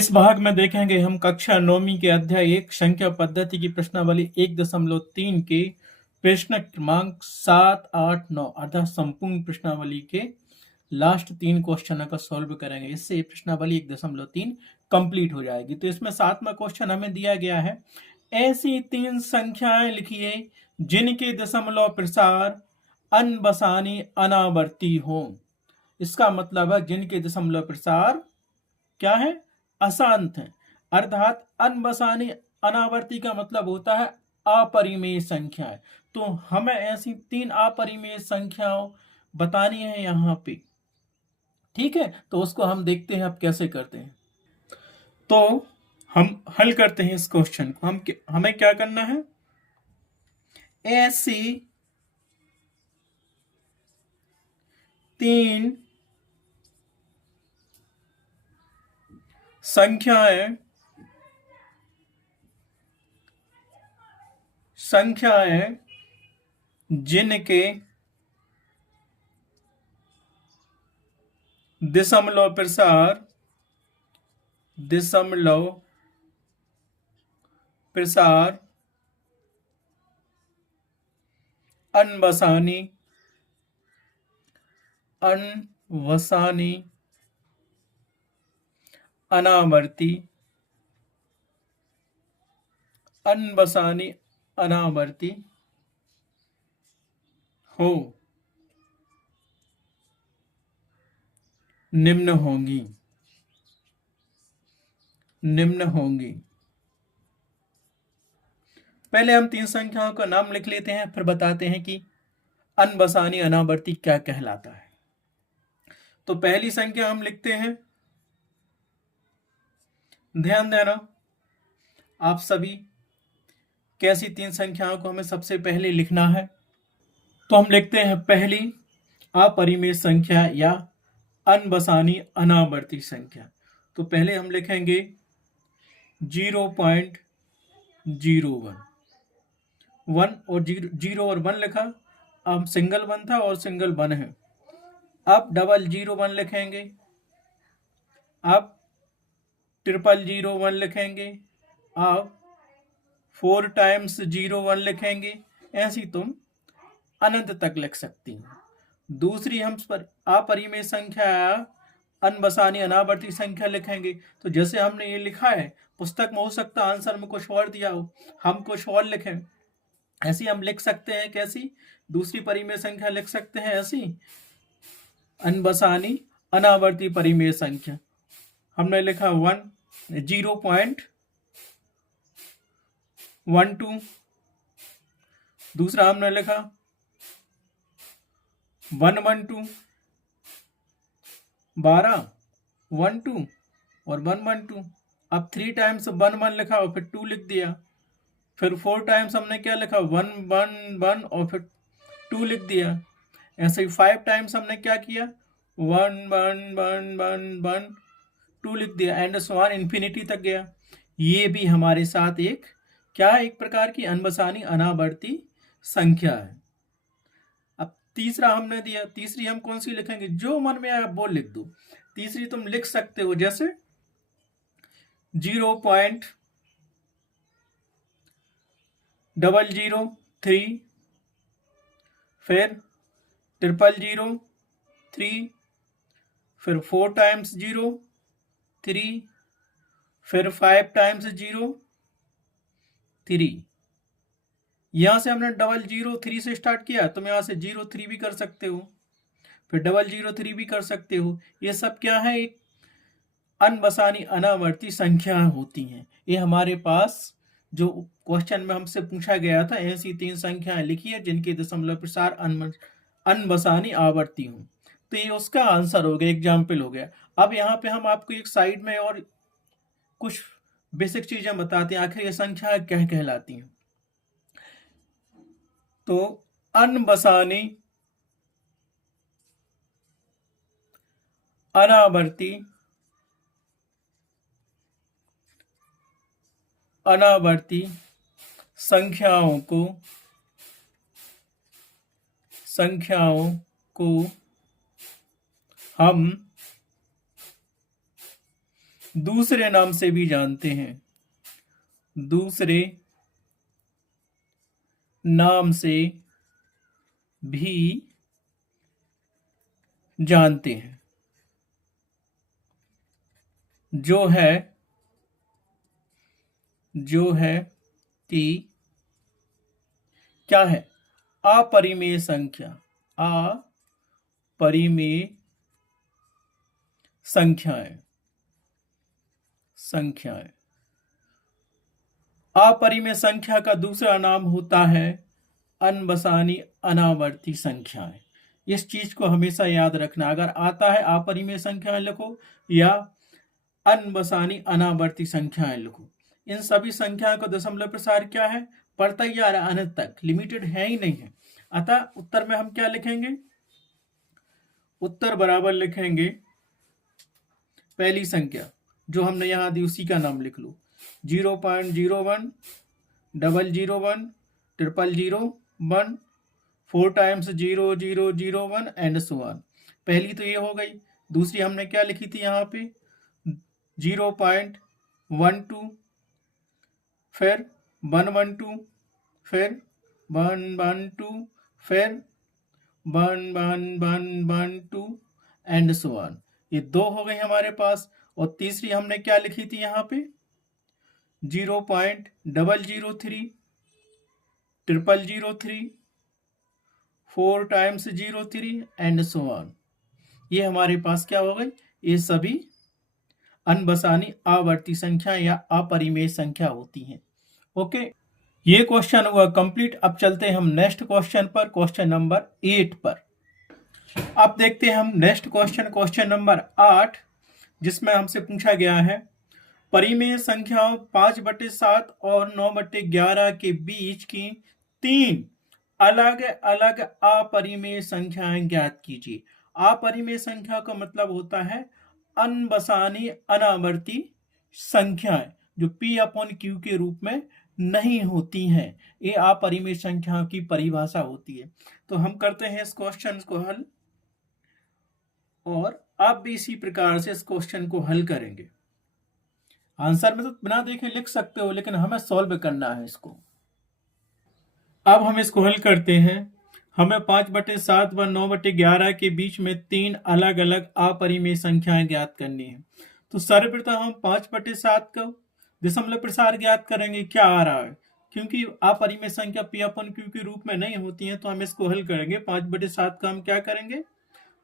इस भाग में देखेंगे हम कक्षा 9वीं के अध्याय 1 संख्या पद्धति की प्रश्नावली 1.3 के प्रश्न क्रमांक 7, 8, 9 अर्थात संपूर्ण प्रश्नावली के लास्ट 3 क्वेश्चन का सॉल्व करेंगे। इससे ये प्रश्नावली 1.3 कंप्लीट हो जाएगी। तो इसमें 7वां क्वेश्चन हमें दिया गया है, ऐसी 3 संख्याएं लिखिए जिनके दशमलव प्रसार अनबसानी अनावर्ती हो। इसका मतलब है जिनके दशमलव प्रसार क्या है, अशांत है। अर्थात अनबसानी अनावर्ती का मतलब होता है अपरिमेय संख्याएं। तो हमें ऐसी 3 अपरिमेय संख्याओं बतानी है यहाँ पे, ठीक है। तो उसको हम देखते हैं अब कैसे करते हैं। तो हम हल करते हैं इस क्वेश्चन को। हमें क्या करना है, ऐसी 3 संख्याएं जिनके दशमलव प्रसार अनबसानी अनावर्ती हो, निम्न होंगी। पहले हम 3 संख्याओं का नाम लिख लेते हैं, फिर बताते हैं कि अनबसानी अनावर्ती क्या कहलाता है। तो पहली संख्या हम लिखते हैं, ध्यान देना आप सभी, कैसी 3 संख्याओं को हमें सबसे पहले लिखना है। तो हम लिखते हैं पहली अपरिमेय संख्या या अनबसानी अनावर्ती संख्या। तो पहले हम लिखेंगे 0.01 और 0 और 1 लिखा। अब सिंगल 1 था और सिंगल 1 है। अब 001 लिखेंगे, अब 00001 लिखेंगे, अब 4 टाइम्स 01 लिखेंगे। ऐसी तुम अनंत तक लिख सकती हैं। दूसरी हम अपरिमेय संख्या अनबसानी अनावर्ती संख्या लिखेंगे। तो जैसे हमने ये लिखा है, पुस्तक में हो सकता है आंसर में कुछ और दिया हो, हम कुछ और लिखें। ऐसी हम लिख सकते हैं, कैसी दूसरी परिमेय संख्या लिख सकते हैं, ऐसी अनबसानी अनावर्ती परिमेय संख्या। हमने लिखा 0.12। दूसरा हमने लिखा 112, 12, 12 और 112। अब 3 टाइम्स 1 लिखा और फिर 2 लिख दिया। फिर 4 टाइम्स हमने क्या लिखा, 1 1 1 और फिर 2 लिख दिया। ऐसे ही 5 टाइम्स हमने क्या किया, 1 1 1 1 1 2 लिख दिया, एंड सो ऑन इन्फिनिटी तक गया। ये भी हमारे साथ एक प्रकार की अनबसानी अनावर्ती संख्या है। अब तीसरा हमने दिया, तीसरी हम कौन सी लिखेंगे, जो मन में आए वो लिख दो। तीसरी तुम लिख सकते हो जैसे 0.003, फिर 0003, फिर 4 टाइम्स 0 3, फिर 5 टाइम्स 0 3। यहां से हमने 003 से स्टार्ट किया, तुम यहां से 03 भी कर सकते हो, फिर 003 भी कर सकते हो। ये सब क्या है, एक अनबसानी अनावर्ती संख्या होती हैं। ये हमारे पास जो क्वेश्चन में हमसे पूछा गया था, ऐसी 3 संख्याएं लिखी है जिनके दशमलव प्रसार अनबसानी आवर्ती हो। तो ये उसका आंसर हो गया, एग्जाम्पल हो गया। अब यहाँ पे हम आपको एक साइड में और कुछ बेसिक चीजें बताते हैं, आखिर ये संख्या क्या कहलाती हैं। तो अनबसानी अनावर्ती संख्याओं को हम दूसरे नाम से भी जानते हैं, दूसरे नाम से भी जानते हैं, जो है कि क्या है, अपरिमेय संख्या, अपरिमेय संख्याएं। अपरिमेय संख्या का दूसरा नाम होता है अनबसानी अनावर्ती संख्याएं। इस चीज को हमेशा याद रखना, अगर आता है अपरिमेय संख्याएं लिखो या अनबसानी अनावर्ती संख्याएं लिखो। इन सभी संख्याओं का दशमलव प्रसार क्या है, बढ़ता ही आ रहा है अनंत तक, लिमिटेड है ही नहीं है। अतः उत्तर में हम क्या लिखेंगे, उत्तर बराबर लिखेंगे पहली संख्या जो हमने यहां दी उसी का नाम लिख लो, 0.01 001 0001 4 टाइम्स 0001 एंड सो ऑन। पहली तो ये हो गई। दूसरी हमने क्या लिखी थी यहाँ पे 0.12, फिर 112, फिर 112, फिर 1112 एंड सो ऑन। ये दो हो गई हमारे पास। और तीसरी हमने क्या लिखी थी यहाँ पे 0.003 0003 4 टाइम्स 03 एंड सो ऑन। ये हमारे पास क्या हो गई, ये सभी अनबसानी आवर्ती संख्या या अपरिमेय संख्या होती हैं। ओके, ये क्वेश्चन हुआ कंप्लीट। अब चलते हैं हम नेक्स्ट क्वेश्चन पर, क्वेश्चन नंबर 8 पर। अब देखते हैं हम नेक्स्ट क्वेश्चन नंबर 8, जिसमें हमसे पूछा गया है परिमेय संख्याओं 5/7 और 9/11 के बीच की 3 अलग अलग अपरिमेय संख्याएं ज्ञात कीजिए। अपरिमेय संख्या का मतलब होता है अनबसानी अनावर्ती संख्याएं जो P/Q के रूप में नहीं होती हैं। ये अपरिमेय संख्याओं की परिभाषा होती है। तो हम करते हैं इस क्वेश्चन को हल, और आप भी इसी प्रकार से इस क्वेश्चन को हल करेंगे। आंसर में तो बिना देखे लिख सकते हो, लेकिन हमें सॉल्व करना है इसको। अब हम इसको हल करते हैं। हमें 5/7 व 9/11 के बीच में 3 अलग अलग अपरिमेय संख्याएं ज्ञात करनी है। तो सर्वप्रथम हम 5/7 का दशमलव प्रसार ज्ञात करेंगे। क्या आ रहा है, क्योंकि अपरिमेय संख्या P/Q के रूप में नहीं होती है, तो हम इसको हल करेंगे। 5/7 का हम क्या करेंगे,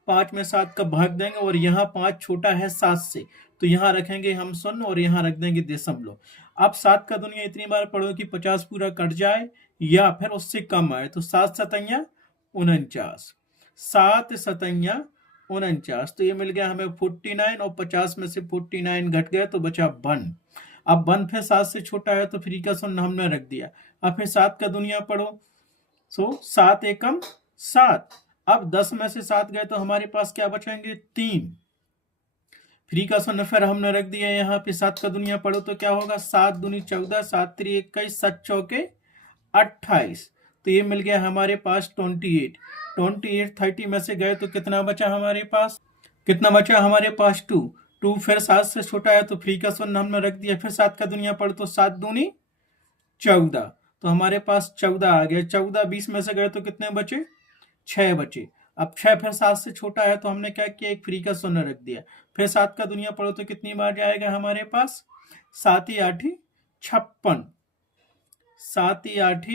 5 में 7 का भाग देंगे, और यहाँ 5 छोटा है 7 से, तो यहाँ रखेंगे हम 0 और यहाँ रख देंगे दशमलव। अब 7 का दुनिया इतनी बार पढ़ो कि 50 पूरा कट जाए या फिर उससे कम आए। तो 7 7 49, 7 7 49, तो ये मिल गया हमें 49, और 50 में से 49 घट गया तो बचा 1। अब 1 फिर 7 से छोटा है तो फ्री का 0 हमने रख दिया। अब फिर 7 का दुनिया पढ़ो, सो 7 एकम 7। अब 10 में से 7 गए तो हमारे पास क्या बचेंगे 3। फ्री का 0 फिर हमने रख दिया यहाँ पे। 7 का दुनिया पढ़ो तो क्या होगा, 7 दूनी 14, 7 3 21, 7 चौके 28, तो ये मिल गया हमारे पास 28। 30 में से गए तो कितना बचा हमारे पास, 2। फिर 7 से छोटा है तो फ्री का 0 हमने रख दिया। फिर 7 का दुनिया पढ़ो तो 7 दूनी 14, तो हमारे पास 14 आ गया। 14 20 में से गए तो कितने बचे, 6 बचे। अब 6 फिर 7 से छोटा है तो हमने क्या किया, एक फ्री का 0 रख दिया। फिर 7 का दुनिया पढ़ो तो कितनी बार जाएगा हमारे पास, 7 8 56, 7 8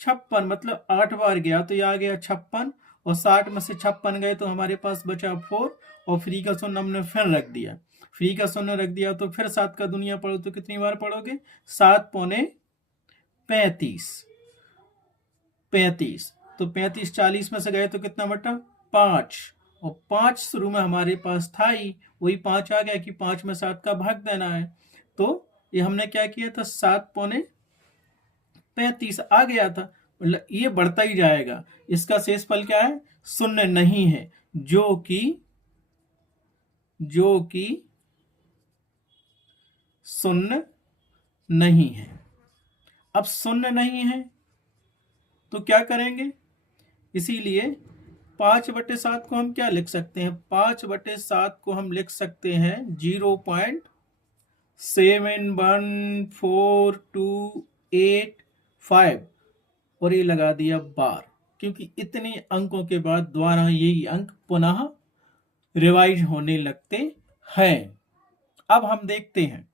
56, मतलब 8 बार गया तो ये आ गया 56, और 60 में से 56 गए तो हमारे पास बचा 4, और फ्री का 0 हमने फिर रख दिया। फ्री का 0 रख दिया तो फिर 7 का दुनिया पढ़ो तो कितनी बार पढ़ोगे, 7 पौने 35, तो 35 40 में से गए तो कितना बटा 5, और 5 शुरू में हमारे पास था ही, वही 5 आ गया कि 5 में 7 का भाग देना है। तो ये हमने क्या किया था, 7 पौने 35 आ गया था। मतलब ये बढ़ता ही जाएगा। इसका शेषफल क्या है, 0 नहीं है, जो कि 0 नहीं है। अब 0 नहीं है तो क्या करेंगे, इसीलिए 5/7 को हम क्या लिख सकते हैं, 5/7 को हम लिख सकते हैं 0.5। 71428 और ये लगा दिया बार, क्योंकि इतने अंकों के बाद द्वारा यही अंक पुनः रिवाइज होने लगते हैं। अब हम देखते हैं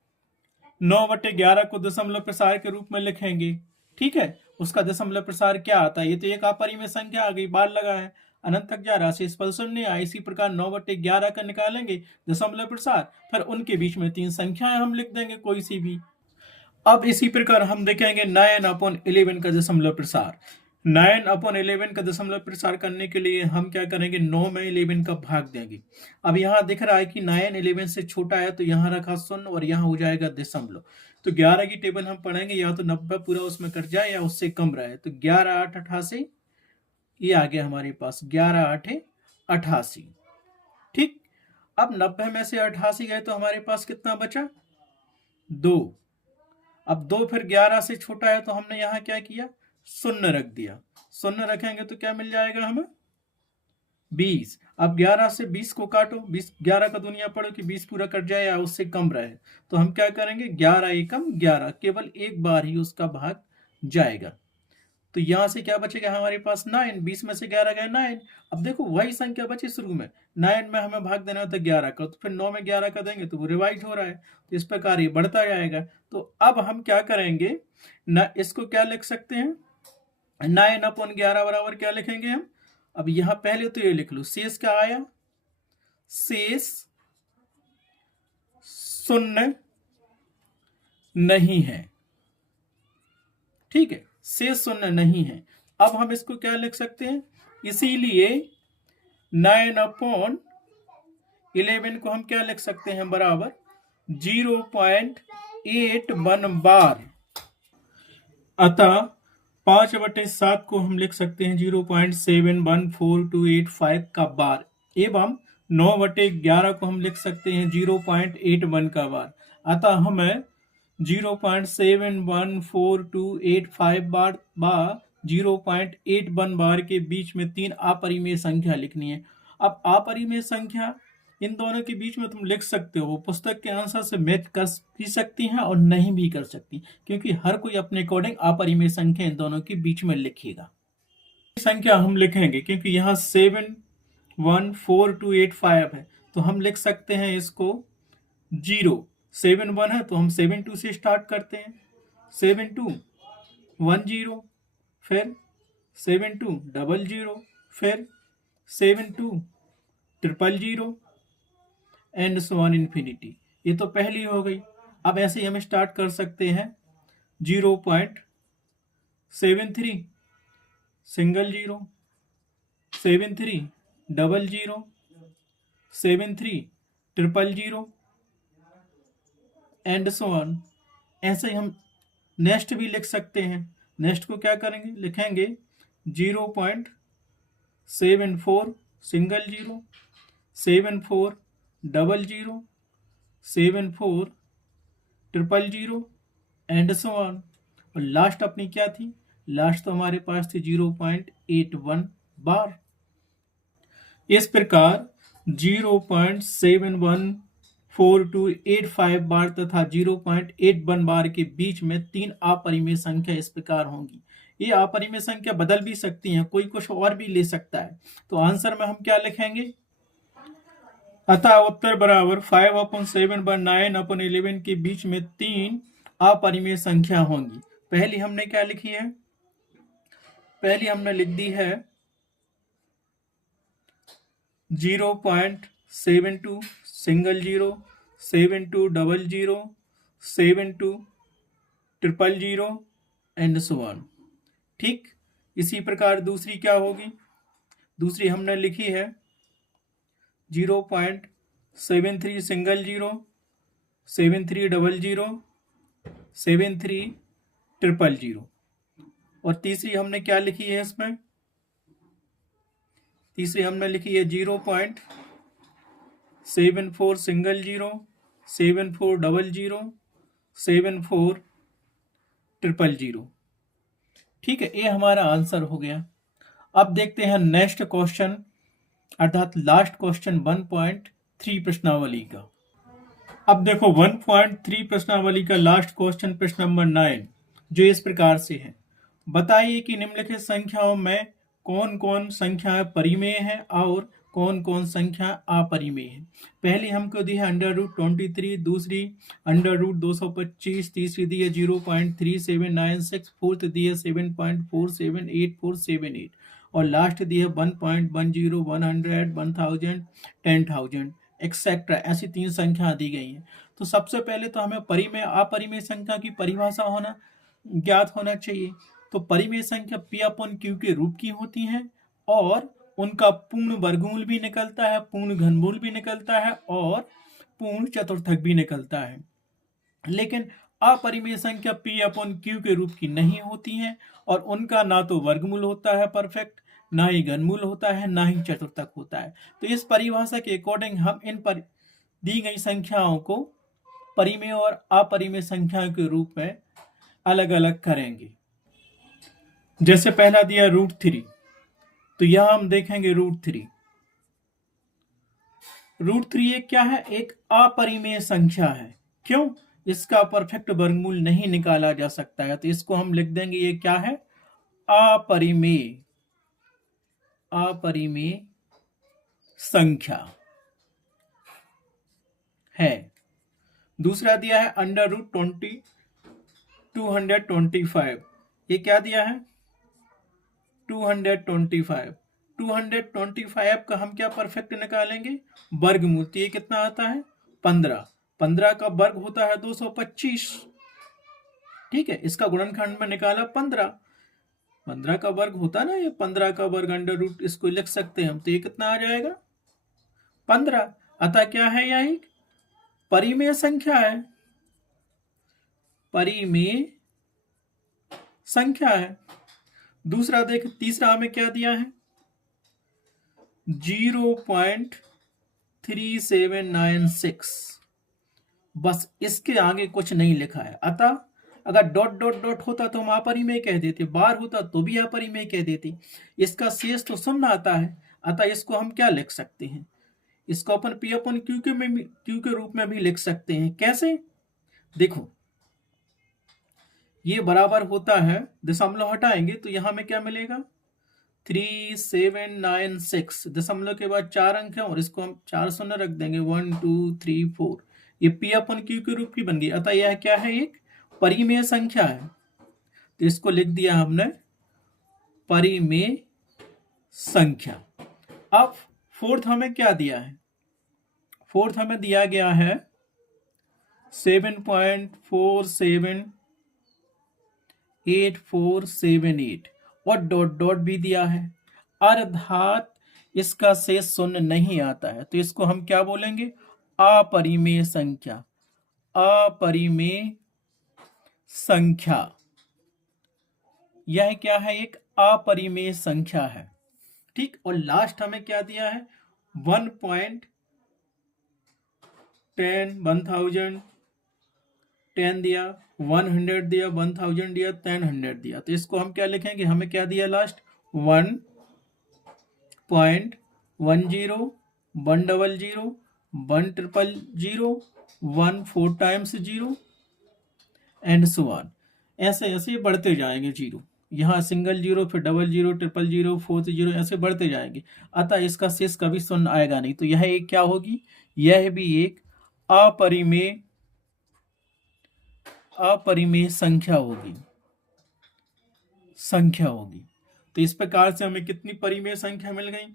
9/11 को दशमलव प्रसार के रूप में लिखेंगे। ठीक है, उसका दशमलव प्रसार क्या आता है? ये तो एक अपरिमेय संख्या आ गई, बार लगा है, अनंत तक जा रहा, शेषफल शून्य आया। इसी प्रकार 9/11 का निकालेंगे दशमलव प्रसार, फिर उनके बीच में 3 संख्याएं हम लिख देंगे कोई सी भी। अब इसी प्रकार हम देखेंगे 9/11 का दशमलव प्रसार। 9/11 का दशमलव प्रसार करने के लिए हम क्या करेंगे, 9 में 11 का भाग देंगे। अब यहाँ दिख रहा है कि 9 11 से छोटा है, तो यहाँ रखा 0 और यहाँ हो जाएगा दशमलव। तो 11 की टेबल हम पढ़ेंगे, या तो 90 पूरा उसमें कट जाए या उससे कम रहे। तो 11 8 88, ये आ गया हमारे पास 11 8 88। ठीक, अब 90 में से 88 गए तो हमारे पास कितना बचा? 2। अब 2 फिर 11 से छोटा है, तो हमने यहाँ क्या किया, 0 रख दिया। 0 रखेंगे तो क्या मिल जाएगा हमें? 20। अब 11 से 20 को काटो, 20 11 का दुनिया पढ़ो कि 20 पूरा कट जाए या उससे कम रहे। तो हम क्या करेंगे, 11 एकम 11, केवल एक बार ही उसका भाग जाएगा। तो यहां से क्या बचेगा हमारे पास? 9। 20 में से 11 गए 9। अब देखो वही संख्या बची शुरू में, 9 में हमें भाग देना होता है 11 का, तो फिर 9 में 11 का देंगे तो वो रिवाइज हो रहा है। तो इस प्रकार ये बढ़ता जाएगा। तो अब हम क्या करेंगे ना, इसको क्या लिख सकते हैं, 9/11 बराबर क्या लिखेंगे हम? अब यहां पहले तो ये लिख लो, शेष क्या आया, शेष 0 नहीं है। ठीक है, शेष 0 नहीं है। अब हम इसको क्या लिख सकते हैं, इसीलिए 9/11 को हम क्या लिख सकते हैं, बराबर 0.81 बार। अतः 5/7 को हम लिख सकते हैं 0.714285 का बार, एवं 9/11 को हम लिख सकते हैं 0.81 का बार। अतः हमें 0.714285 बार 0.81 बार के बीच में 3 अपरिमेय संख्या लिखनी है। अब अपरिमेय संख्या इन दोनों के बीच में तुम लिख सकते हो, पुस्तक के आंसर से मैच कर भी सकती हैं और नहीं भी कर सकती, क्योंकि हर कोई अपने अकॉर्डिंग अपरिमेय संख्या इन दोनों के बीच में लिखेगा। संख्या हम लिखेंगे क्योंकि यहाँ 714285 है, तो हम लिख सकते हैं इसको 071 है तो हम 72 से स्टार्ट करते हैं, 7210, फिर 7200, फिर 7200 एंड सो ऑन इन्फिनिटी। ये तो पहली हो गई। अब ऐसे ही हम स्टार्ट कर सकते हैं 0.73 सिंगल 0, 7300, 7300 एंड सो ऑन। ऐसे ही हम नेक्स्ट भी लिख सकते हैं। नेक्स्ट को क्या करेंगे, लिखेंगे 0.74 सिंगल 0, 7400, 7400 एंड सो ऑन। और लास्ट अपनी क्या थी, लास्ट तो हमारे पास थी 0.81 बार। इस प्रकार 0.714285 बार तथा 0.81 बार के बीच में 3 अपरिमेय संख्या इस प्रकार होंगी। ये अपरिमेय संख्या बदल भी सकती हैं, कोई कुछ और भी ले सकता है। तो आंसर में हम क्या लिखेंगे, अतः उत्तर बराबर 5/7/9/11 के बीच में 3 अपरिमेय संख्या होंगी। पहली हमने क्या लिखी है, पहली हमने लिख दी है 0.72 सिंगल 0, 7200, 7200 एंड सो ऑन। ठीक, इसी प्रकार दूसरी क्या होगी, दूसरी हमने लिखी है 0.73 सिंगल 0, 7300, 7300। और तीसरी हमने क्या लिखी है इसमें, तीसरी हमने लिखी है 0.74 सिंगल 0, 7400, 7400। ठीक है, ये हमारा आंसर हो गया। अब देखते हैं नेक्स्ट क्वेश्चन, अर्थात लास्ट क्वेश्चन 1.3 प्रश्नावली का। अब देखो 1.3 प्रश्नावली का लास्ट क्वेश्चन, प्रश्न नंबर 9, जो इस प्रकार से है। बताइए कि निम्नलिखित संख्याओं में कौन कौन संख्याएं परिमेय है और कौन कौन संख्या अपरिमेय है। पहली हमको दी है √23, दूसरी √225, तीसरी दी है 0.3796, फोर्थ दी है 7.478478 और लास्ट दी है 1.10, 100, 1000, 10,000 एक्सेट्रा। ऐसी 3 संख्या दी गई हैं। तो सबसे पहले तो हमें परिमेय अपरिमेय संख्या की परिभाषा ज्ञात होना चाहिए। तो परिमेय संख्या P/Q के रूप की होती हैं और उनका पूर्ण वर्गमूल भी निकलता है, पूर्ण घनमूल भी निकलता है और पूर्ण चतुर्थक भी निकलता है। लेकिन अपरिमेय संख्या P/Q के रूप की नहीं होती हैं और उनका ना तो वर्गमूल होता है परफेक्ट, ना ही घनमूल होता है, ना ही चतुर्थक होता है। तो इस परिभाषा के अकॉर्डिंग हम इन पर दी गई संख्याओं को परिमेय और अपरिमेय संख्याओं के रूप में अलग अलग करेंगे। जैसे पहला दिया √3, तो यहां हम देखेंगे √3 एक क्या है, एक अपरिमेय संख्या है। क्यों? इसका परफेक्ट वर्गमूल नहीं निकाला जा सकता है, तो इसको हम लिख देंगे ये क्या है, अपरिमेय संख्या है। दूसरा दिया है √225, ये क्या दिया है, 225 का हम क्या परफेक्ट निकालेंगे, वर्गमूल। तो ये कितना आता है, 15 का वर्ग होता है 225। ठीक है, इसका गुणनखंड में निकाला 15 का वर्ग होता ना, ये 15 का वर्ग √, इसको लिख सकते हैं हम। तो ये कितना आ जाएगा, 15। अतः क्या है, यह एक परिमेय संख्या है, परिमेय संख्या है। दूसरा देख, तीसरा हमें क्या दिया है, 0.3796, बस इसके आगे कुछ नहीं लिखा है। अतः अगर डॉट डॉट डॉट होता तो हम अपरिमेय कह देते, बार होता तो भी अपरिमेय कह देते। इसका शेष तो शून्य आता है, अतः इसको हम क्या लिख सकते हैं, इसको अपन P/Q के रूप में भी लिख सकते हैं। कैसे, देखो ये बराबर होता है, दशमलव हटाएंगे तो यहां में क्या मिलेगा, 3796, दशमलव के बाद 4 अंक है और इसको हम 4 शून्य रख देंगे, 1 2 3 4, ये P/Q के रूप की बन गई। अतः यह क्या है, एक परिमेय संख्या है। तो इसको लिख दिया हमने परिमेय संख्या। अब फोर्थ हमें क्या दिया है, फोर्थ हमें दिया गया है 7.478478 और डॉट डॉट भी दिया है, अर्थात इसका शेष शून्य नहीं आता है। तो इसको हम क्या बोलेंगे, अपरिमेय संख्या। अपरिमेय संख्या यह क्या है, एक अपरिमेय संख्या है। ठीक, और लास्ट हमें क्या दिया है, 1.10, 1000, 10 दिया, 100 दिया, 1000 दिया, 1000 दिया। तो इसको हम क्या लिखेंगे, हमें क्या दिया last, 1.10, 100, 100, 1 4 times 0 and so on. ऐसे ऐसे बढ़ते जाएंगे जीरो, यहाँ सिंगल जीरो, फिर double zero, triple zero, fourth zero, ऐसे बढ़ते जाएंगे। अतः इसका शेष कभी शून्य आएगा नहीं। तो यह एक क्या होगी, यह भी एक अपरिमेय संख्या होगी। तो इस प्रकार से हमें कितनी परिमेय संख्या मिल गई,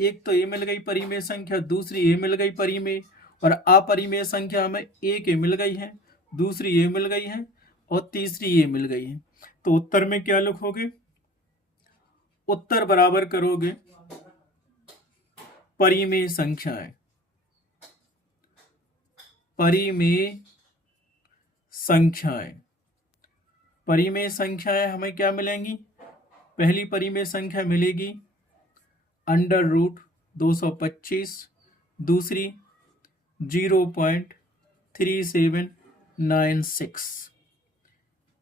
एक तो ये मिल गई परिमेय संख्या, दूसरी ये मिल गई परिमेय, और अपरिमेय संख्या हमें एक ये मिल गई है, दूसरी ये मिल गई है और तीसरी ये मिल गई है। तो उत्तर में क्या लिखोगे, उत्तर बराबर करोगे परिमेय संख्याएं। परिमेय संख्याएं हमें क्या मिलेंगी, पहली परिमेय संख्या मिलेगी √225, दूसरी 0.3796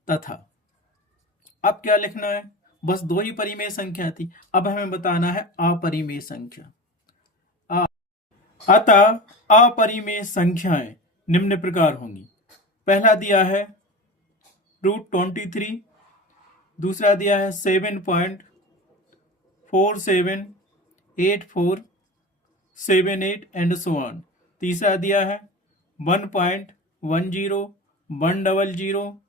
तथा अब क्या लिखना है, बस 2 ही परिमेय संख्या थी, अब हमें बताना है अपरिमेय संख्या। अतः अपरिमेय संख्याएं निम्न प्रकार होंगी। पहला दिया है √23, दूसरा दिया है 7.478478 एंड सो ऑन। तीसरा दिया है 1.10, 100, 100,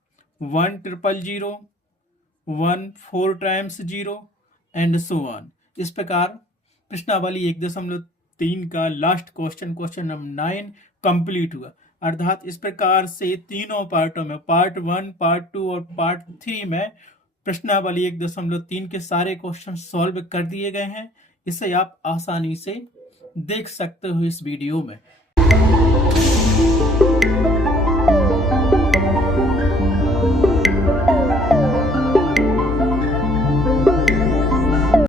1 4 टाइम्स 0 एंड सो ऑन। इस प्रकार प्रश्नावली 1.3 का लास्ट क्वेश्चन नंबर 9 कंप्लीट हुआ। अर्थात इस प्रकार से तीनों पार्टों में पार्ट 1, पार्ट 2 और पार्ट 3 में प्रश्नावली 1.3 के सारे क्वेश्चन सॉल्व कर दिए गए हैं। इसे आप आसानी से देख सकते हो इस वीडियो में।